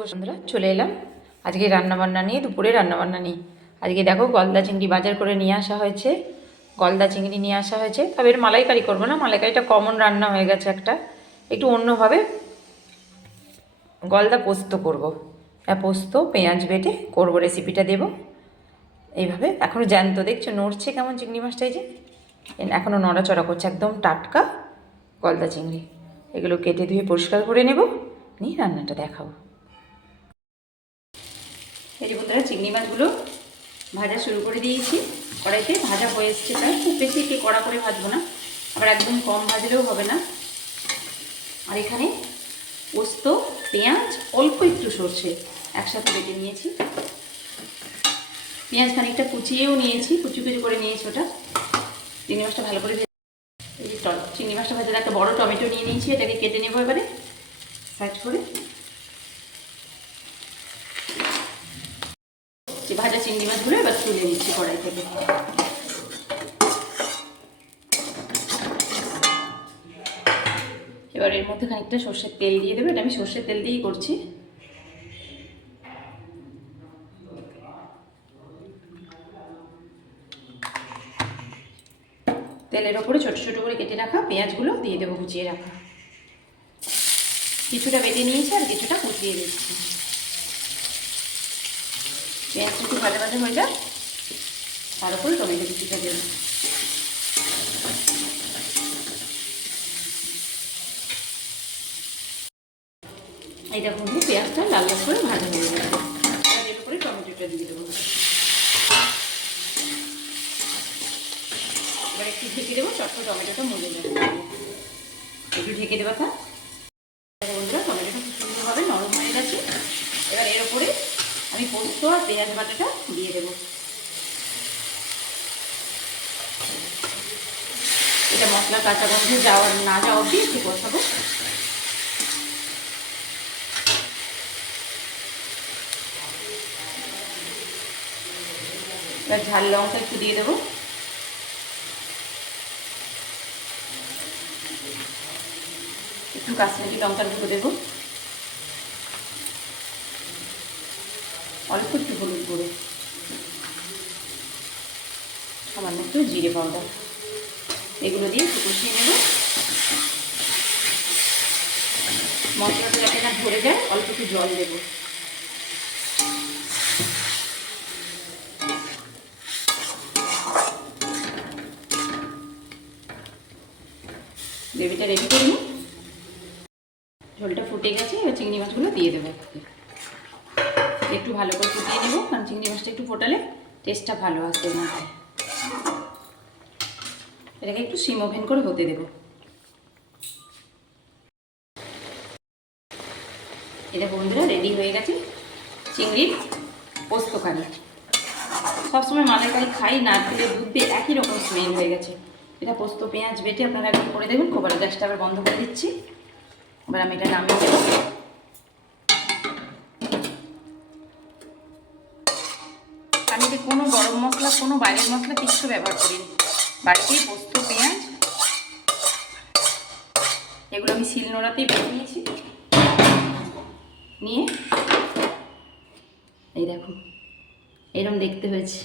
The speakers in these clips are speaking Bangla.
বন্ধুরা চলে এলাম আজকে রান্নাবান্না নিয়ে, দুপুরে রান্নাবান্না নিয়ে। আজকে দেখো গলদা চিংড়ি বাজার করে নিয়ে আসা হয়েছে, গলদা চিংড়ি নিয়ে আসা হয়েছে। তবে এর মালাইকারি করবো না, মালাইকারিটা কমন রান্না হয়ে গেছে, একটু অন্যভাবে গলদা পোস্ত করব। পোস্ত পেঁয়াজ বেটে করবো, রেসিপিটা দেবো এইভাবে। এখনও জ্যান্ত, দেখছো নড়ছে কেমন চিংড়ি মাছটা, এই যে এখনও নড়াচড়া করছে, একদম টাটকা গলদা চিংড়ি। এগুলো কেটে ধুয়ে পরিষ্কার করে নেব, নিয়ে রান্নাটা দেখাবো। এই যে বন্ধুরা চিংড়ি মাছগুলো ভাজা শুরু করে দিয়েছি, কড়াইতে ভাজা হয়ে এসছে, তাই খুব বেশি কড়া করে ভাজবো না, আবার একদম কম ভাজলেও হবে না। আর এখানে পোস্ত, পেঁয়াজ, অল্প একটু সর্ষে একসাথে বেটে নিয়েছি। পেঁয়াজ খানিকটা কুচিয়েও নিয়েছি, কুচি কুচি করে নিয়েছি ওটা। চিংড়ি মাছটা ভালো করে এই যে চিংড়ি মাছটা ভাজার একটা বড় টমেটো নিয়ে নিয়েছি, এটাকে কেটে নেবো এবারে সাইজ করে। ভাজা চিংড়ি মাছগুলো এবার তুলে নিচ্ছি কড়াই থেকে। এবার এর মধ্যে খানিকটা সর্ষের তেল দিয়ে দেবো, এটা আমি সর্ষের তেল দিয়েই করছি। তেলের ওপরে ছোট ছোট করে কেটে রাখা পেঁয়াজগুলো দিয়ে দেবো, কুচিয়ে রাখা। কিছুটা বেটে নিয়েছি আর কিছুটা কুচিয়ে দিচ্ছি। পেঁয়াজটা একটু ভাজা ভাজা হয়ে যাক, তার উপরে টমেটো কুচিটা দেবো। এই দেখুন পেঁয়াজটা লাল লাল করে ভাজা হয়ে যাবে, এবার এর উপরে টমেটোটা দিয়ে দেবো। এবার একটু ঢেকে দেবো, চটপট টমেটোটা মজে যাবে, একটু ঢেকে দেবো। বন্ধুরা টমেটোটা খুব সুন্দরভাবে নরম হয়ে গেছে। এবার এর উপরে আমি পোস্ত আর পেঁয়াজ বাটাটা দিয়ে দেবো। এটা মশলা কাঁচা গন্ধে না যাওয়া অবধি একটু কষাবো। এবার ঝাল লঙ্কা একটু দিয়ে দেবো, একটু কাশ্মীরি লঙ্কার গুঁড়ো দেবো, অল্প একটু হলুদ গুঁড়ো, সামান্য একটু জিরে পাউডার, এগুলো দিয়ে একটু কষিয়ে নেব। মশলাটা যাতে না ধরে যায় অল্প একটু জল দেবো। গ্রেভিটা রেডি করে নিই। ঝোলটা ফুটে গেছে, এবার চিংড়ি মাছগুলো দিয়ে দেবো। একটু ভালো করে ফুটিয়ে নেবো, কারণ চিংড়ি মাছটা একটু ফোটালে টেস্টটা ভালো আসবে না। এটাকে একটু সিম ওভেন করে হতে দেবো। এটা বন্ধুরা রেডি হয়ে গেছে চিংড়ির পোস্ত কারি। সবসময় মালাইকারি খাই, নারকেলের দুধ দিয়ে একই রকম স্মেল হয়ে গেছে। এটা পোস্ত পেঁয়াজ বেটে আপনারা একটু করে দেবেন। খুব ভালো, গ্যাসটা আবার বন্ধ করে দিচ্ছি। এবার আমি এটা নামিয়ে দেবো। আমি এতে কোনো গরম মশলা, কোনো বাইরের মশলা কিচ্ছু ব্যবহার করিনি, বাড়িতেই পোস্ত পেঁয়াজ এগুলো আমি শিলনোড়াতেই বেটে নিয়েছি। নিয়ে এই দেখো এরকম দেখতে হয়েছে।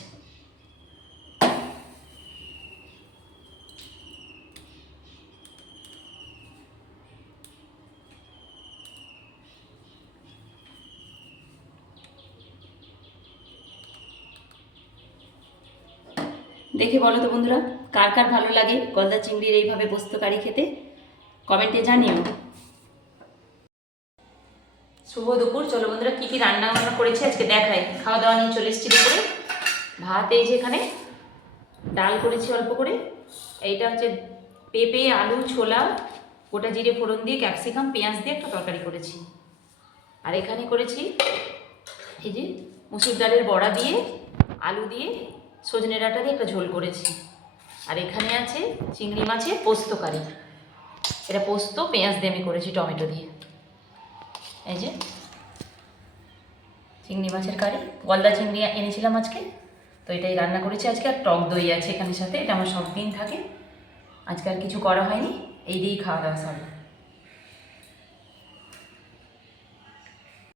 দেখে বলো তো বন্ধুরা, কার কার ভালো লাগে গলদা চিংড়ির এইভাবে পোস্ত কারি খেতে, কমেন্টে জানিও। শুভ দুপুর। চলো বন্ধুরা কী কী রান্না বান্না করেছি আজকে দেখাই। খাওয়া দাওয়া নিয়ে চলে এসেছি দুপুরে। ভাত এই যে এখানে, ডাল করেছি অল্প করে, এইটা হচ্ছে পেঁপে আলু ছোলা গোটা জিরে ফোড়ন দিয়ে ক্যাপসিকাম পেঁয়াজ দিয়ে একটা তরকারি করেছি। আর এখানে করেছি এই যে মুসুর ডালের বড়া দিয়ে আলু দিয়ে সজনে ডাঁটা দিয়ে একটা ঝোল করেছি। আর এখানে আছে চিংড়ি মাছের পোস্ত কারি, এটা পোস্ত পেঁয়াজ দিয়ে আমি করেছি টমেটো দিয়ে। এই যে চিংড়ি মাছের কারি, গলদা চিংড়ি এনেছিলাম আজকে, তো এটাই রান্না করেছি আজকে। আর টক দই আছে এখানে সাথে, এটা আমার সব দিন থাকে, আজকে আর কিছু করা হয়নি, এই দিয়েই খাওয়া দাওয়া সব।